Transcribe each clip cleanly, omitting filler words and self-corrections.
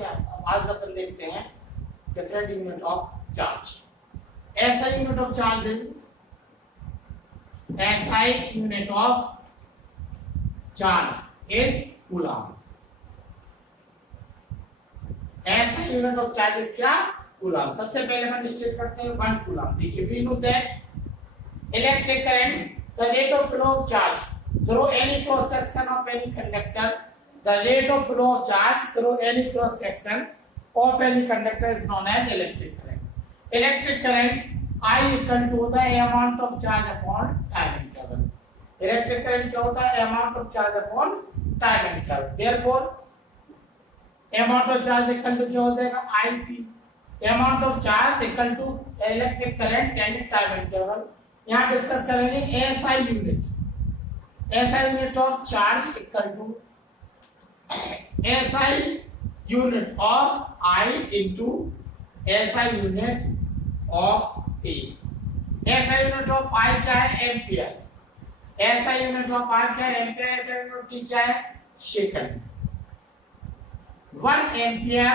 से आज अपन देखते हैं different unit of charge. SI unit of charge is SI unit of charge is coulomb. SI unit of charge is क्या? Coulomb. सबसे पहले हम स्टेट करते हैं 1 कूलम। देखिए we know that electric current the rate of flow of charge through any cross section of any conductor, the rate of flow of charge through any cross section of any conductor is known as electric current. Electric current I equal to the amount of charge upon time interval. Electric current क्या होता है? Amount of charge upon time interval. Therefore amount of charge equal to क्या हो जाएगा? IT. Amount of charge equal to electric current and time interval. यहाँ discuss करेंगे SI unit. SI unit of charge equal to SI unit of I into SI unit of T। SI unit of I क्या है? Ampere. SI unit of I क्या है? Ampere. SI unit of T क्या है? Second. 1 ampere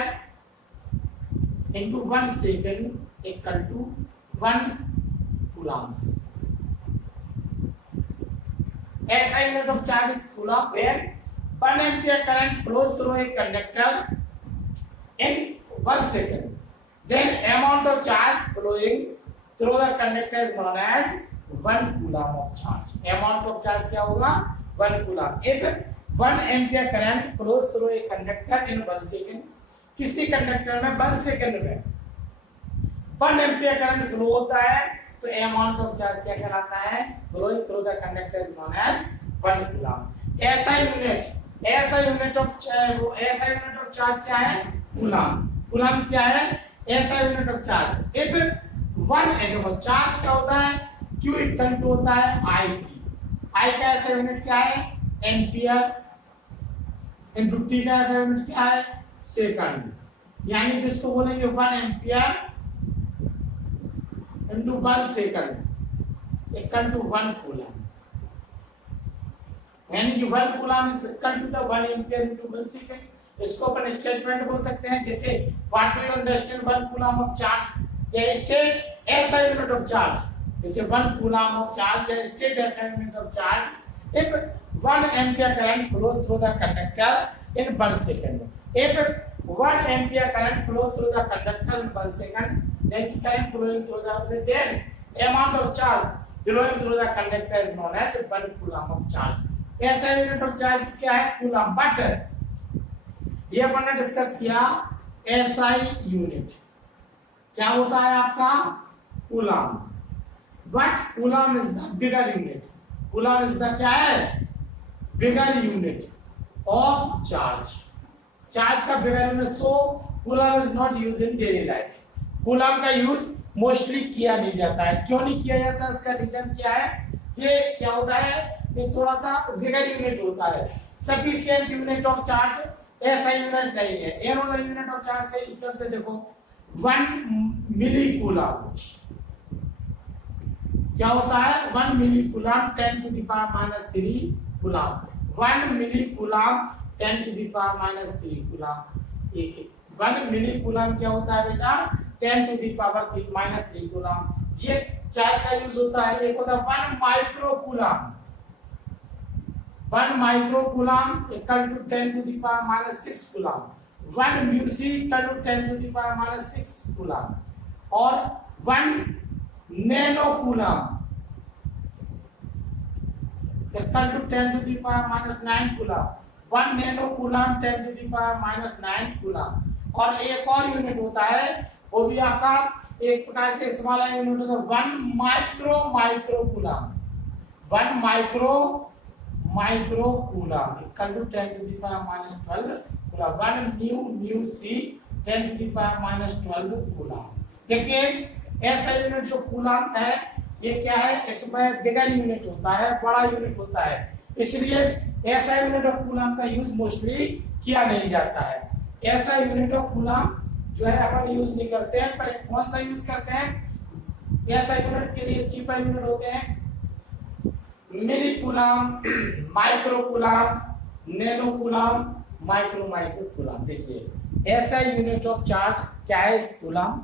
into 1 second equal to 1 coulombs. SI unit of charge is coulomb where 1 ampere current flows through a conductor in 1 second. Then amount of charge flowing through the conductor is known as 1 coulomb of charge. Amount of charge क्या होगा? 1 coulomb. If 1 ampere current flows through a conductor in 1 second, किसी conductor में 1 second में 1 ampere current flow होता है तो amount of charge क्या कहलाता है? Flowing through the conductor is known as 1 coulomb. SI unit of charge क्या है? कूलम। कूलम क्या है? SI unit of charge. If 1 atom charge क्या होता है? Q इक्वल टू होता है IT। I का SI यूनिट क्या है? एम्पियर इनटू T का SI यूनिट क्या है? सेकंड। यानी कि इसको बोलेंगे 1 ampere into 1 second equal to 1 coulomb. यानी कि 1 coulomb is equal to the 1 ampere into 1 second. इसको अपन स्टेटमेंट बोल सकते हैं जैसे what do you understand 1 coulomb of charge? या state SI unit of charge. जैसे 1 coulomb of charge या state SI unit of charge if 1 ampere current flows through the conductor in 1 second. If 1 ampere current flows through the conductor in 1 second, then current flowing through the amount of charge flowing through the conductor is known as 1 coulomb of charge. SI unit of charge क्या है? coulomb. But ये अपन ने discuss किया SI unit क्या होता है आपका? coulomb. But coulomb is the bigger unit. coulomb is the क्या है? bigger unit of charge. Charge का bigger unit. So coulomb is not used in daily life. Coulomb का यूज मोस्टली किया नहीं जाता है। क्यों नहीं किया जाता? इसका रीजन क्या है? ये क्या होता है? ये थोड़ा सा बिगर यूनिट होता है। Sufficient unit of charge SI unit नहीं है। Arrow the unit of charge से इस तरह देखो 1 मिली कूलम क्या होता है? 1 मिली coulomb 10 to the power -3 coulomb. 1 milli coulomb 10 to the power -3 coulomb. 1 milli coulomb क्या होता है बेटा? 10 to the power -3 कूलम। ये चार्ज का यूज होता है। एक होता है 1 micro coulomb. 1 micro coulomb equal to 10 to the power -6 coulomb. 1 mu C equal to 10 to the power -6 coulomb. और 1 nano coulomb equal to 10 to the power -9 coulomb. 1 nanocoulomb 10 to the power -9 coulomb. और एक और unit होता है वो भी आपका एक प्रकार से स्मॉल यूनिट होता है 1 micro coulomb. 1 micro coulomb equal to 10 to the power -12 coulomb. 1 new C 10 to the power -12 coulomb. देखिए SI यूनिट जो कूलम है ये क्या है? इसमें बिगर यूनिट होता है, बड़ा यूनिट होता है। इसलिए SI यूनिट ऑफ कूलम का यूज मोस्टली किया नहीं जाता है। SI यूनिट ऑफ कूलम जो है अपन यूज नहीं करते हैं। पर कौन सा यूज करते हैं? SI यूनिट के लिए चीपर यूनिट होते हैं milli coulomb, micro coulomb, nano coulomb, micro coulomb. देखिए ऐसा यूनिट ऑफ चार्ज क्या है इस कूलम?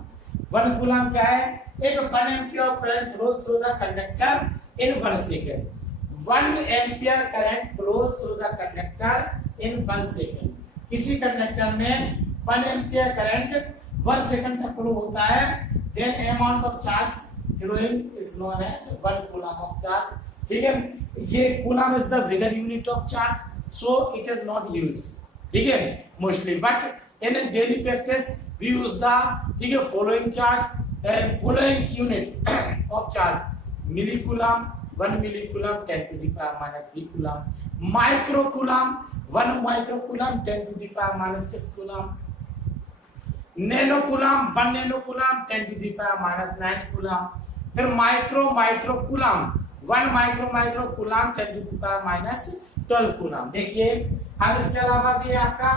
1 कूलम क्या है? एक 1 ampere of current flows through the conductor in 1 second. 1 ampere current flows through the conductor in 1 second. किसी कंडक्टर में 1 एम्पीयर करंट 1 सेकंड तक फ्लो होता है, then amount of charge flowing is known as 1 coulomb of charge। ठीक है, ये coulomb is the bigger unit of charge, so it is not used, ठीक है, mostly, but in daily practice we use the, ठीक है, following charge, following unit of charge: millicoulomb 1 milli coulomb 10 to the power minus 3 coulomb, micro coulomb 1 micro coulomb 10 to the power minus 6 coulomb, nano coulomb 1 nanocoulomb 10 to the power minus 9 coulomb, फिर micro micro coulomb 1 micro microcoulomb 10 to the power minus 12 coulomb. देखिए, अब इसके अलावा भी आपका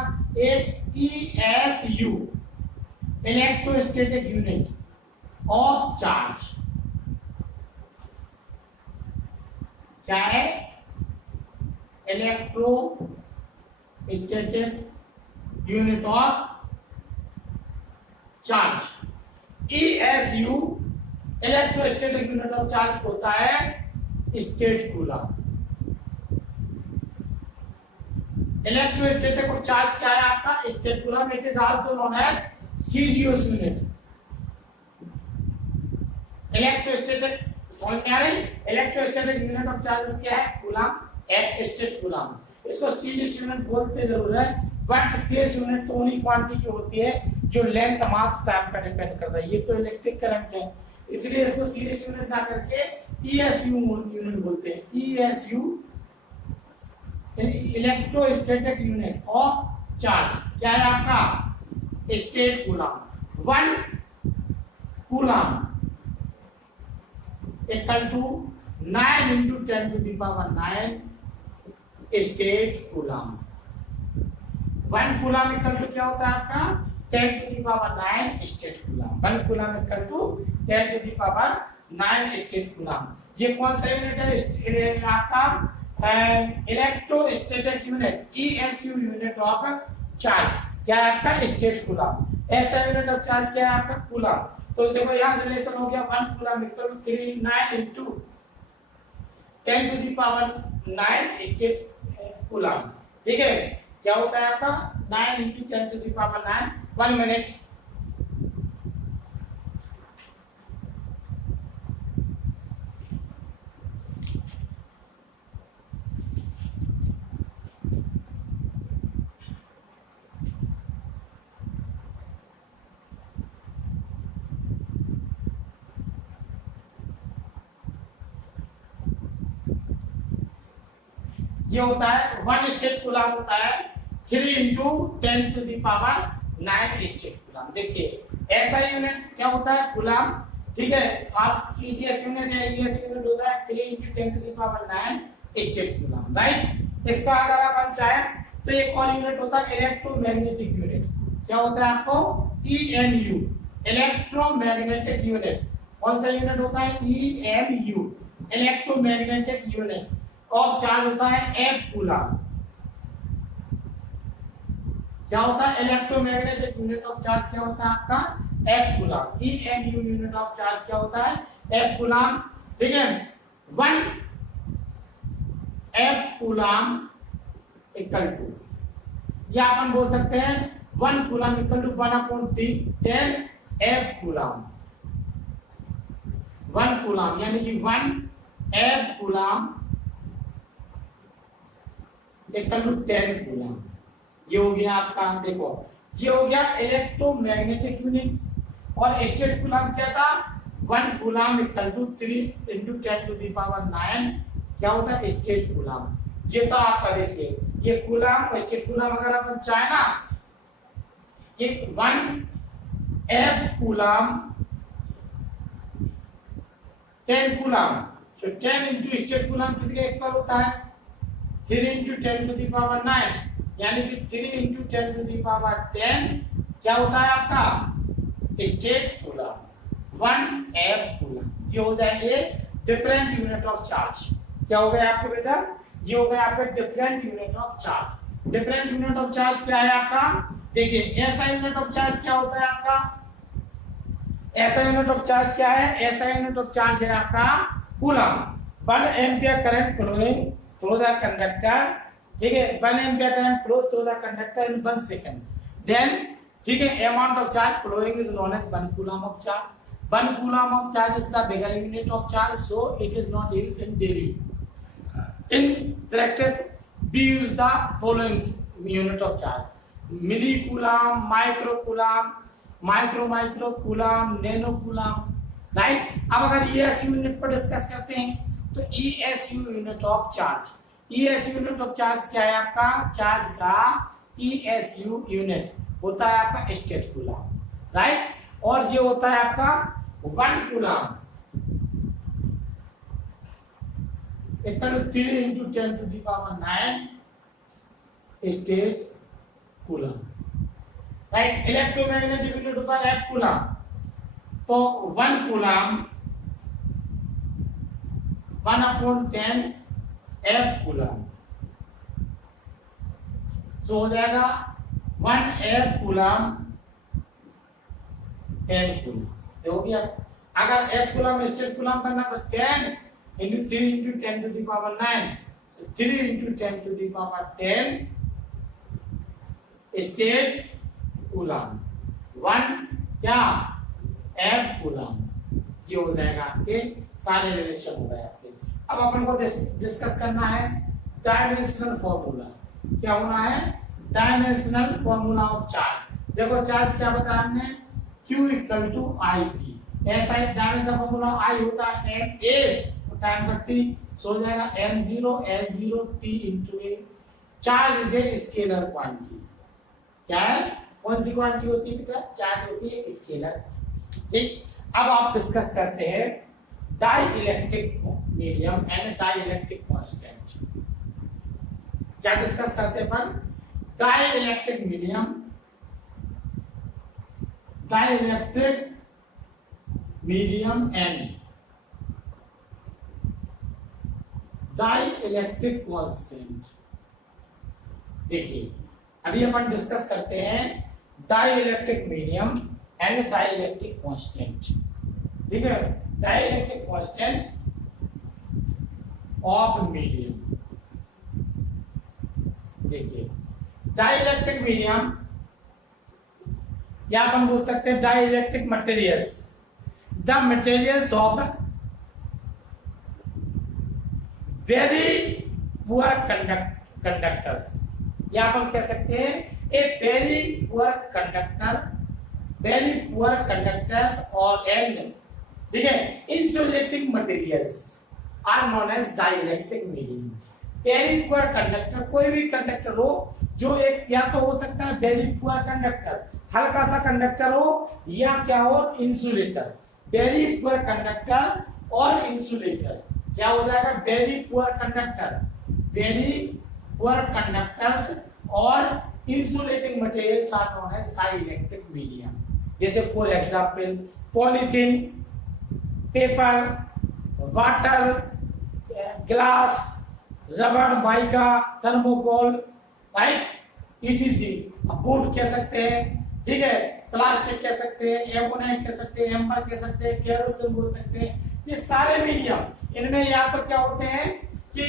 एक ESU electrostatic unit of charge क्या है? Electrostatic unit of charge. ESU electrostatic unit of charge होता है statcoulomb. Electrostatic of charge क्या है आपका? Statcoulomb. It is also known as CGS unit. Electrostatic, समझ में आ रही? इलेक्ट्रोस्टैटिक यूनिट ऑफ चार्ज क्या है? कूलम, एक स्टेट कूलम। इसको सीजीएस यूनिट बोलते जरूर है, बट सीजीएस यूनिट तो उन्हीं क्वांटिटी की होती है जो लेंथ, मास, टाइम पर डिपेंड करता है। ये तो इलेक्ट्रिक करंट है, इसलिए इसको सीरीज यूनिट ना करके ESU यूनिट बोलते हैं। ESU electrostatic unit of charge क्या है आपका? Statcoulomb. 1 coulomb equal to 9 into 10 to the power 9 statcoulomb. 1 coulomb equal to क्या होता है आपका? 10 to the power 9 statcoulomb. 1 coulomb equal to 10 to the power 9 statcoulomb. ये कौन सा यूनिट है आपका? Electrostatic unit, ESU unit of charge क्या है आपका? Statcoulomb. ऐसा यूनिट ऑफ चार्ज क्या है आपका? कूलम। तो देखो यहाँ रिलेशन हो गया, 1 coulomb equal to 39 into 10 to the power 9 statcoulomb. ठीक है, क्या होता है आपका? 9 into 10 to the power 9। 1 minute. ये होता है 1 स्टेट कूलम होता है 3 into 10 to the power 9 state coulomb. देखिए ऐसा यूनिट क्या होता है? कूलम। ठीक है, आप सीजीएस यूनिट है, ES यूनिट होता है 3 into 10 to the power 9 statcoulomb, right. इसका अगर आप चाहें तो एक और यूनिट होता है इलेक्ट्रोमैग्नेटिक यूनिट। क्या होता है आपको? EMU electromagnetic unit. कौन सा यूनिट होता है? EMU electromagnetic unit of charge होता है 1 कूलम। क्या होता है? इलेक्ट्रोमैग्नेटिक यूनिट ऑफ चार्ज क्या होता है आपका? 1 coulomb. EMU unit of charge क्या होता है? 1 कूलम। ठीक है, 1 कूलम इक्वल टू, या अपन बोल सकते हैं 1 coulomb equal to 1/10 coulomb. 1 coulomb यानी कि 1 कूलम इक्वल टू 10 कूलम। ये हो गया आपका, देखो ये हो गया इलेक्ट्रोमैग्नेटिक यूनिट। और स्टेट कूलम क्या था? 1 coulomb equal to 3 into 10 to the power 9 क्या होता है? Statcoulomb. ये तो आपका देखिए ये कूलम और स्टेट कूलम अगर अपन चाहे ना कि 1 कूलम 10 कूलम, तो 10 into स्टेट कूलम कितने इक्वल होता है? 3 into 10 to the power 9 यानी कि 3 into 10 to the power 10 क्या होता है आपका? Statcoulomb. 1 कूलम। ये हो जाएंगे डिफरेंट यूनिट ऑफ चार्ज। क्या हो गया आपको बेटा? ये हो गया आपका different unit of charge. Different unit of charge क्या है आपका? देखिए ऐसा यूनिट ऑफ चार्ज क्या होता है आपका, ऐसा यूनिट ऑफ चार्ज क्या है, ऐसा यूनिट ऑफ चार्ज है आपका coulomb. 1 ampere current flowing through the conductor, ठीक है, 1 ampere current flows through the conductor in 1 second, then ठीक है amount of charge flowing is known as 1 coulomb of charge. 1 coulomb of charge is the bigger unit of charge, so it is not used in daily. In practice we use the following unit of charge: milli coulomb, micro coulomb, micro coulomb, nano coulomb, right. अब अगर ईएसयू unit पर discuss करते हैं तो ईएसयू unit of charge, ईएसयू unit of charge क्या है आपका, charge का ईएसयू यूनिट होता है आपका स्टेट कूलम, राइट, और ये होता है आपका 1 coulomb equal to 3 into 10 to the power 9 statcoulomb, right. Electromagnetic unit होता है F कूलम, तो 1 कूलम 1/10 F कूलम, तो हो जाएगा 1 F कूलम 10 कूलम, तो हो गया। अगर F कूलम स्टेट कूलम करना तो 10 into 3 into 10 to the power 9, 3 into 10 to the power 10 state coulomb, 1 क्या F कूलम, ये हो जाएगा आपके सारे रिलेशन हो गए आपके। अब अपन को डिस्कस करना है डायमेंशनल फॉर्मूला, क्या होना है, डायमेंशनल फॉर्मूला ऑफ चार्ज। देखो चार्ज क्या बताया हमने, Q equal to I T, ऐसा ही डायमेंशनल फॉर्मूला I होता है m a टाइम पर t, सो हो जाएगा m0 l0 t into a। Charge is a scalar quantity, क्या है, कौन सी क्वांटिटी होती है बेटा, चार्ज होती है स्केलर, ठीक। अब आप डिस्कस करते हैं dielectric medium and dielectric constant. क्या डिस्कस करते हैं अपन, dielectric medium, dielectric medium and dielectric constant. देखिए अभी अपन डिस्कस करते हैं dielectric medium and dielectric constant, ठीक है, dielectric constant of medium. देखिए डाई इलेक्ट्रिक मीडियम या अपन बोल सकते हैं dielectric materials, the materials of very poor conductors, या अपन कह सकते हैं a very poor conductor, very poor conductors और एंड, ठीक है, insulating materials are known as dielectric medium. Very poor conductor, कोई भी कंडक्टर हो जो एक या तो हो सकता है वेरी पुअर कंडक्टर, हल्का सा कंडक्टर हो, या क्या हो, इंसुलेटर। वेरी पुअर कंडक्टर और इंसुलेटर क्या हो जाएगा, very poor conductor, very poor conductors और insulating materials are known as dielectric medium. जैसे for example polythene, paper, water, glass, rubber, mica, thermocol, right, etc. Wood कह सकते हैं, ठीक है, प्लास्टिक कह सकते हैं, एमोनेट कह सकते हैं, एम्बर कह सकते हैं, केरोसिन बोल सकते हैं। ये सारे मीडियम, इनमें या तो क्या होते हैं कि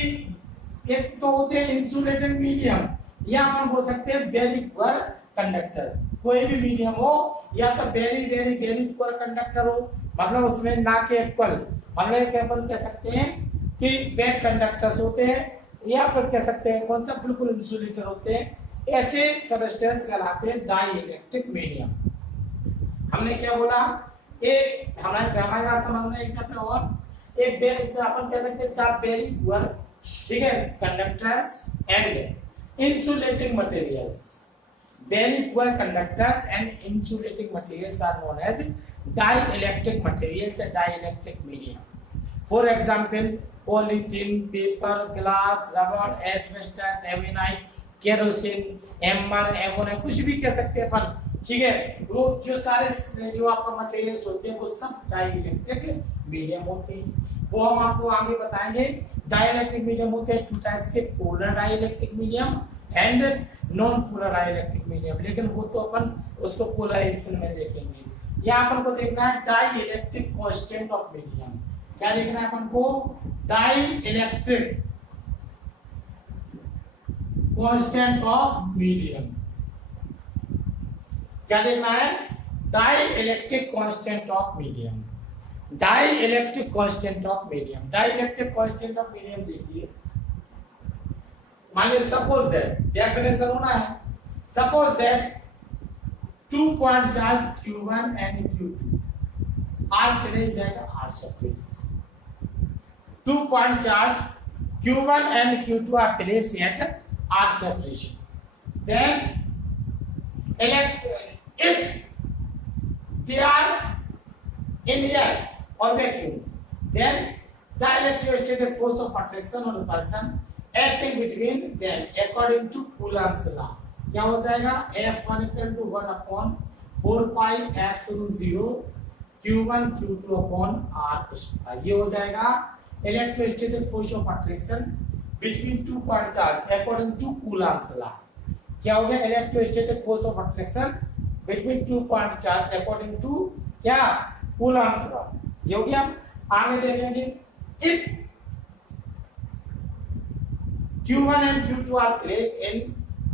एक तो होते हैं इंसुलेटेड मीडियम, या हम बोल सकते हैं वेरी पुअर कंडक्टर। कोई भी मीडियम हो, या तो very very very poor conductor हो, मतलब उसमें ना के इक्वल, मतलब अपन कह सकते हैं कि बैड कंडक्टर्स होते हैं, या फिर कह सकते हैं कौन सा, बिल्कुल इंसुलेटर होते हैं। ऐसे सब्सटेंस कहलाते हैं डाइइलेक्ट्रिक मीडियम। हमने क्या बोला, एक हमारे बात समझ में एक दफे और एक अपन कह सकते हैं द वेरी पुअर, ठीक है, conductors and insulating materials. Very poor conductors and insulating materials are known as dielectric materials and dielectric medium. For example polythene, paper, glass, rubber, asbestos, ebonite, kerosene, amber, ammonia, कुछ भी कह सकते हैं अपन, ठीक है। वो जो सारे जो आपका मटेरियल्स होते हैं वो सब डाइइलेक्ट्रिक मीडियम होते हैं। वो हम आपको आगे बताएंगे। डाइइलेक्ट्रिक मीडियम होते हैं टू टाइप्स के, polar dielectric medium and non polar dielectric medium, लेकिन वो तो अपन उसको पोलराइजेशन में देखेंगे। या अपन को देखना है dielectric constant of medium. क्या देखना है अपन को? Dielectric constant of medium. क्या देखना है? Dielectric constant of medium. Dielectric constant of medium, dielectric constant of medium देखिए, मान लीजिए सपोज दैट, डेफिनेशन होना है, suppose that 2 point charge Q1 and Q2 are placed at R surface. 2 point charge Q1 and Q2 are placed at R surface. Then if they are in air or vacuum, then the electrostatic force of attraction on a person acting between them according to Coulomb's law क्या हो जाएगा? F1 equal to 1 upon 4 pi epsilon 0 Q1 Q2 upon R square। ये हो जाएगा electrostatic force of attraction between two point charge according to Coulomb's law। क्या हो गया? electrostatic force of attraction between two point charge according to क्या? Coulomb's law। ये हो गया। आगे देखेंगे, if Q1 and Q2 are placed in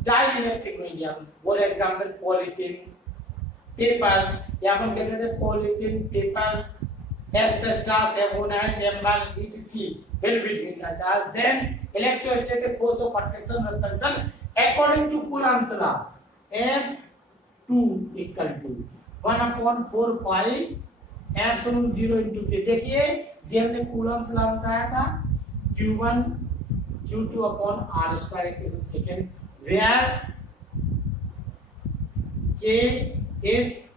dielectric medium, for example polythene, paper, या अपन कह सकते हैं polythene, paper, asbestos, ebonite, amber, etc. will between the charge, then electrostatic force of attraction repulsion according to Coulomb's law F2 equal to 1 upon 4 pi epsilon 0 into K। देखिए जी हमने Coulomb's law बताया था, Q1 Q2 upon R square equation second, where K is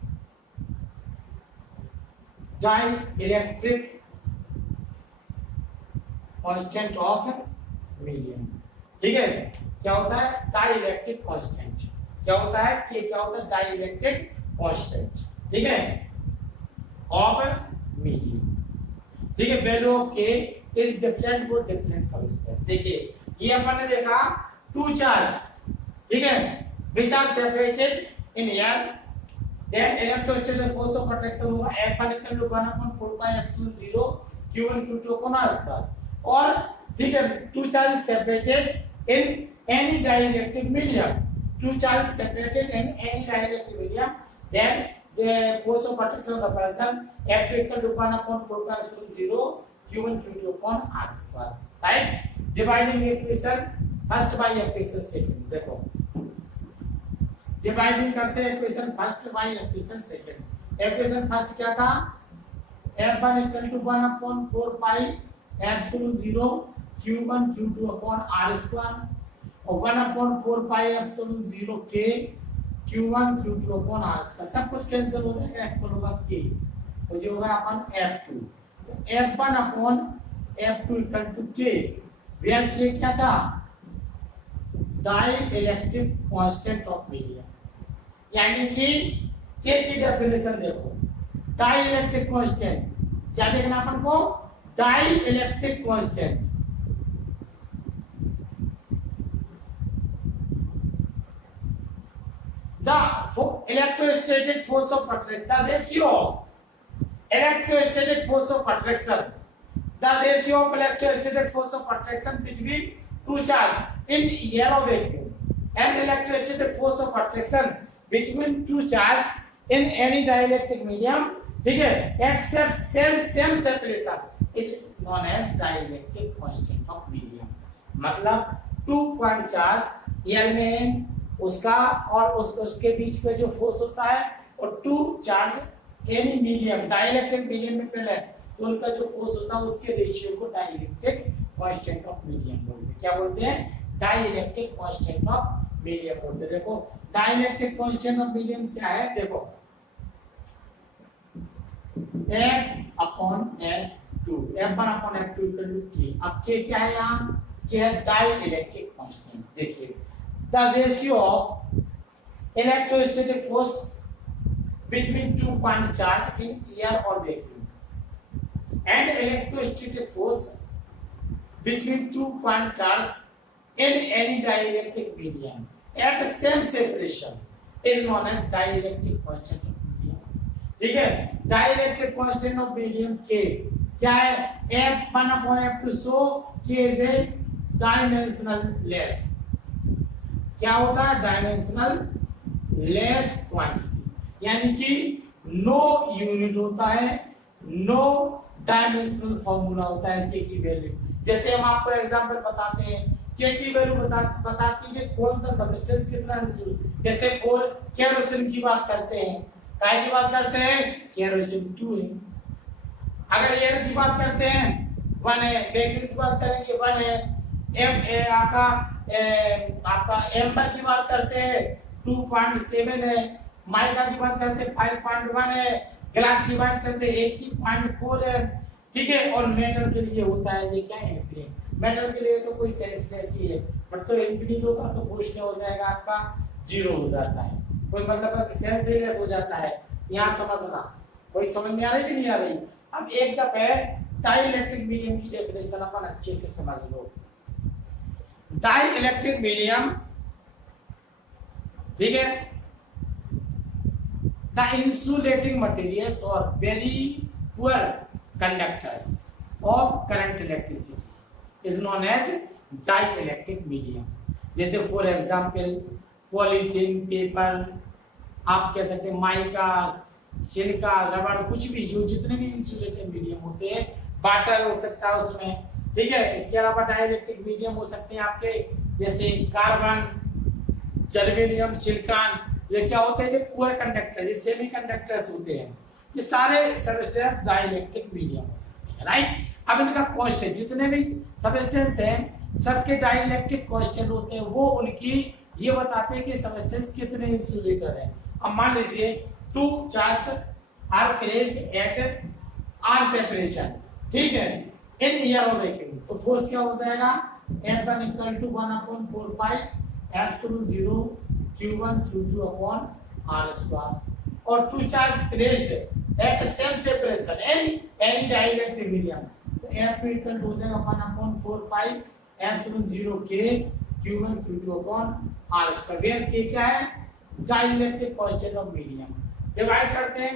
dielectric constant of medium। ठीक है, क्या होता है? dielectric constant। क्या होता है? K क्या होता है? dielectric constant। ठीक है, of medium। ठीक है, value of K is different for different substance। देखिए ये अपन ने देखा two charge, ठीक है, which are separated in air, then electrostatic force of attraction होगा F1 equal to 1 upon 4 pi epsilon 0 Q1 Q2 upon R square। और ठीक है, two charges separated in any dielectric medium, two charges separated in any dielectric medium, then the force of attraction of the person F2 equal to 1 upon 4 pi epsilon 0 Q1 Q2 upon R square। right? Dividing equation first by equation second। देखो dividing करते हैं equation first by equation second. Equation first क्या था? F1 equal to 1 upon 4 pi epsilon 0 Q1 Q2 upon R square और 1 upon 4 pi epsilon 0 K Q1 Q2 upon R square। सब कुछ cancel हो जाएगा, F1 होगा K और जो होगा अपन F2। तो F1 upon F2 equal to K, where K क्या था? Dielectric constant of medium. यानी कि K की डेफिनेशन देखो, डाइइलेक्ट्रिक कांस्टेंट क्या देखना अपन को? Dielectric constant the electrostatic force of attraction, the ratio of electrostatic force of attraction, the ratio of electrostatic force of attraction between two charge in air or vacuum and electrostatic force of attraction between two charge in any dielectric medium, ठीक है, except same separation is known as dielectric constant of medium। मतलब 2 point charge air में उसका और उसके बीच में जो force होता है और 2 charge any medium dielectric medium में पहले तो उनका जो फोर्स होता है उसके रेशियो को डाइलेक्ट्रिक कांस्टेंट ऑफ मीडियम बोलते हैं। क्या बोलते हैं? डाइलेक्ट्रिक कांस्टेंट ऑफ मीडियम बोलते हैं। देखो डाइलेक्ट्रिक कांस्टेंट ऑफ मीडियम क्या है? देखो F upon F2, F1 upon F2 equal to K। अब K क्या है यहाँ? K है डाइलेक्ट्रिक कांस्टेंट। देखिए the ratio of electrostatic force between 2 point charge in air or vacuum and electrostatic force between 2 point charge in any dielectric medium at same separation is known as dielectric constant of medium. ठीक है, dielectric constant of medium K क्या है? F1/F2 so K is a dimensional less. क्या होता है? Dimensional less quantity, यानी कि no unit होता है, नो डायमेंशनल फॉर्मूला होता है के की वैल्यू। जैसे हम आपको एग्जांपल बताते हैं, के की वैल्यू बताती है कौन सा सबस्टेंस कितना है। जैसे केरोसिन की बात करते हैं, काय की बात करते हैं? केरोसिन 2 है। अगर एयर की बात करते हैं 1 है, बेकिंग की बात करेंगे 1 है, आपका एम्बर की बात करते हैं 2.7 है, माइका की बात करते हैं 5.1 है, ग्लास की बात करते हैं 80.4 है। ठीक है, और मेटल के लिए होता है ये क्या? इन्फिनिट। मेटल के लिए तो कोई सेंसलेस ही है, बट तो इन्फिनिट होगा तो फोर्स क्या हो जाएगा? आपका 0 हो जाता है। कोई मतलब सेंसलेस हो जाता है। यहाँ समझना, कोई समझ में आ रही कि नहीं आ रही? अब एक दफे डाइलेक्ट्रिक मीडियम की डेफिनेशन अपन अच्छे से समझ लो। डाइलेक्ट्रिक मीडियम, ठीक है, द इंसुलेटिंग मटेरियल्स और very poor conductors of current electricity is known as dielectric medium. जैसे फॉर एग्जांपल पॉलीथीन, पेपर, आप कह सकते हैं माइका, सिलिका, रबड़, कुछ भी जो जितने भी इंसुलेटेड मीडियम होते हैं, वाटर हो सकता है उसमें। ठीक है, इसके अलावा डाइलेक्ट्रिक मीडियम हो सकते हैं आपके जैसे कार्बन, जर्मेनियम, सिलिकॉन, ये क्या होते हैं? ये पुअर कंडक्टर, ये सेमीकंडक्टर्स होते हैं। ये सारे सबस्टेंस डाइलेक्ट्रिक मीडियम हो सकते हैं, राइट। अब इनका कांस्टेंट, जितने भी सबस्टेंस हैं सबके डाइलेक्ट्रिक कांस्टेंट होते हैं, वो उनकी ये बताते हैं कि सबस्टेंस कितने इंसुलेटर है। अब मान लीजिए 2 charge are placed at r separation, ठीक है, इन ईयर ऑफ वैक्यूम, तो फोर्स क्या हो जाएगा? F1 = 1/4 pi epsilon 0 Q1 Q2 upon R²। और 2 charge placed at same separation in any dielectric medium, तो F2 = हो जाएगा 1/4 pi epsilon 0 K Q1 Q2 upon R², where K क्या है? Dielectric constant of medium. Divide करते हैं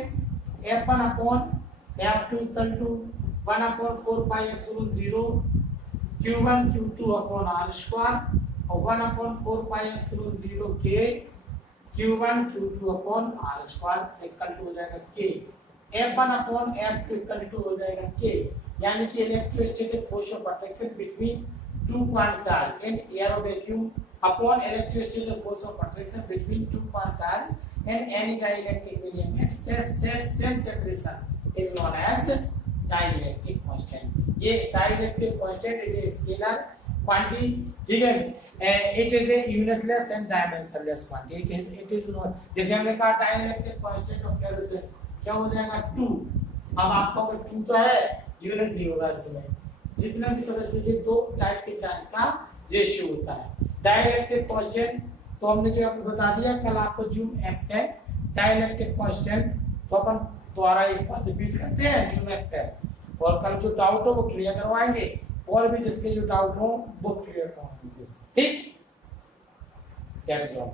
F1/F2 = 1/4 pi epsilon 0 Q1 Q2 upon R² और 1/4 pi epsilon 0 K Q1 Q2 upon R² equal to हो जाएगा K। F1/F2 equal to हो जाएगा K, यानी कि electrostatic force of attraction between 2 point charge in air of vacuum upon electrostatic force of attraction between 2 point charge in any dielectric medium at same separation is known as dielectric constant. ये dielectric constant is a scalar quantity, ठीक है, it is a unitless and dimensionless quantity. It is not, जैसे हमने कहा dielectric constant of kerosene क्या हो जाएगा? 2। अब आपका कोई 2 तो है, यूनिट नहीं होगा इसमें। जितने भी सबस्टेंस के 2 टाइप के चार्ज का रेशियो होता है। डाइलेक्ट्रिक कांस्टेंट तो हमने जो आपको बता दिया कल, आपको जूम एफ है डाइलेक्ट्रिक कांस्टेंट, तो अपन दोबारा एक बार रिपीट करते हैं जूम एफ है, और कल जो डाउट हो वो क्लियर करवाएंगे, और भी जिसके जो डाउट हो वो क्लियर करवाएंगे, ठीक। That is all.